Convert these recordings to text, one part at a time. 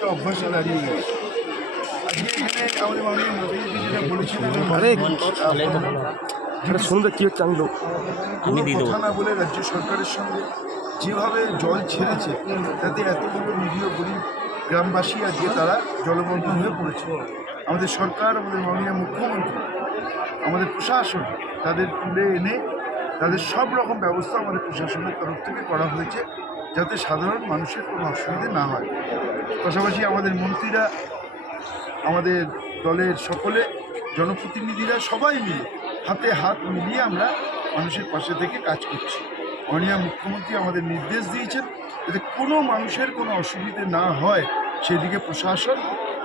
একটা অভ্যাসে দাঁড়িয়ে গেছে আজকে আমাদের মাননীয় মোদীজি যেটা বলেছিলেন আরে এটা কি হচ্ছে আমি তো- কোনো না বলে রাজ্য সরকারের সঙ্গে যেভাবে জল ছেড়েছে তাতে এতগুলো নিরীহ গরিব গ্রামবাসী আজকে তারা জলমগ্ন হয়ে পড়েছে আমাদের সরকার আমাদের মাননীয় মুখ্যমন্ত্রী আমাদের প্রশাসন তাদের তুলে এনে তাদের সব রকম ব্যবস্থা আমাদের প্রশাসনের তরফ থেকে করা হয়েছে। যাতে সাধারণ মানুষের কোনো অসুবিধে না হয়। পাশাপাশি আমাদের মন্ত্রীরা আমাদের দলের সকলে জনপ্রতিনিধিরা সবাই মিলে হাতে হাত মিলিয়ে আমরা মানুষের পাশে থেকে কাজ করছি। মাননীয় মুখ্যমন্ত্রী আমাদের নির্দেশ দিয়েছেন যাতে কোনো মানুষের কোনো অসুবিধে না হয় সেদিকে প্রশাসন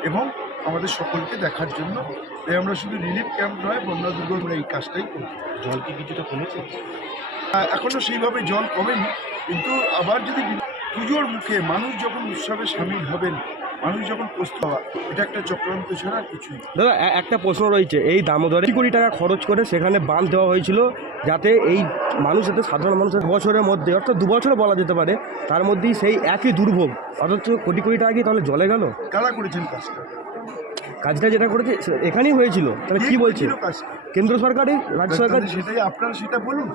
এবং আমাদের সকলকে দেখার জন্য। তাই আমরা শুধু রিলিফ ক্যাম্প নয় বন্যা দুর্গ আমরা এই কাজটাই করি জল কি কিছুটা কমেছে? আহ, এখনও সেইভাবে জল কমেনি। কিন্তু আবার যদি পুজোর মুখে মানুষ যখন উৎসবে সামিল হবেন, মানুষ যখন প্রস্তুত হওয়া, এটা একটা চক্রান্ত ছাড়া কিছু কিছুই দাদা একটা প্রশ্ন রয়েছে, এই দামোদরে কোটি টাকা খরচ করে সেখানে বাঁধ দেওয়া হয়েছিল যাতে এই মানুষ যাতে সাধারণ মানুষের বছরের মধ্যে অর্থাৎ দু বছরে বলা যেতে পারে তার মধ্যেই সেই একই দুর্ভোগ। অথচ কোটি কোটি টাকা কি তাহলে জলে গেল? কারা করেছেন কাজটা? কাজটা যেটা করেছে এখানেই হয়েছিল। তাহলে কি বলছে? কেন্দ্র সরকারই রাজ্য সরকার সেটাই আপনারা সেটা বলুন।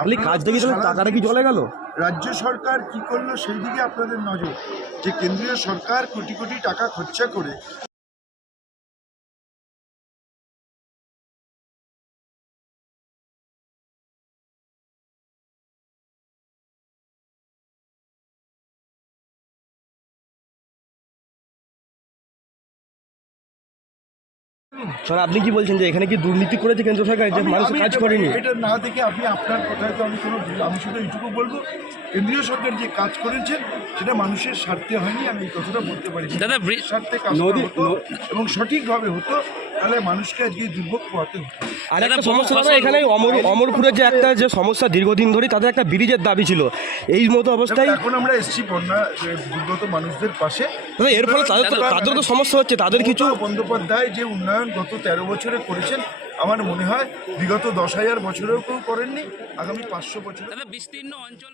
খালি কাজ দেখি তাহলে টাকাটা কি জলে গেল? রাজ্য সরকার কি করল সেই দিকে আপনাদের নজর। যে কেন্দ্রীয় সরকার কোটি কোটি টাকা খরচা করে স্যার আপনি কি বলছেন যে এখানে কি দুর্নীতি করেছে কেন্দ্র সরকার? যে মানুষ কাজ করেনি। এটা না দেখে আপনি আপনার কথায় তো আমি কোনো আমি শুধু এইটুকু বলব কেন্দ্রীয় সরকার যে কাজ করেছেন সেটা মানুষের স্বার্থে হয়নি আমি এই কথাটা বলতে পারি। দাদা, স্বার্থে কাজ হতো এবং সঠিকভাবে হতো। তাহলে মানুষকে আজকে দুর্ভোগ পোহাতে আর একটা সমস্যা দাদা এখানে অমর অমরপুরের যে একটা যে সমস্যা দীর্ঘদিন ধরে তাদের একটা ব্রিজের দাবি ছিল। এই মতো অবস্থায় এখন আমরা এসছি বন্যা যে দুর্গত মানুষদের পাশে। দাদা এর ফলে তাদের তাদের তো সমস্যা হচ্ছে তাদের কিছু বন্দ্যোপাধ্যায় যে উন্নয়ন গত তেরো বছরে করেছেন আমার মনে হয় বিগত দশ হাজার বছরেও কেউ করেননি আগামী পাঁচশো বছর বিস্তীর্ণ অঞ্চল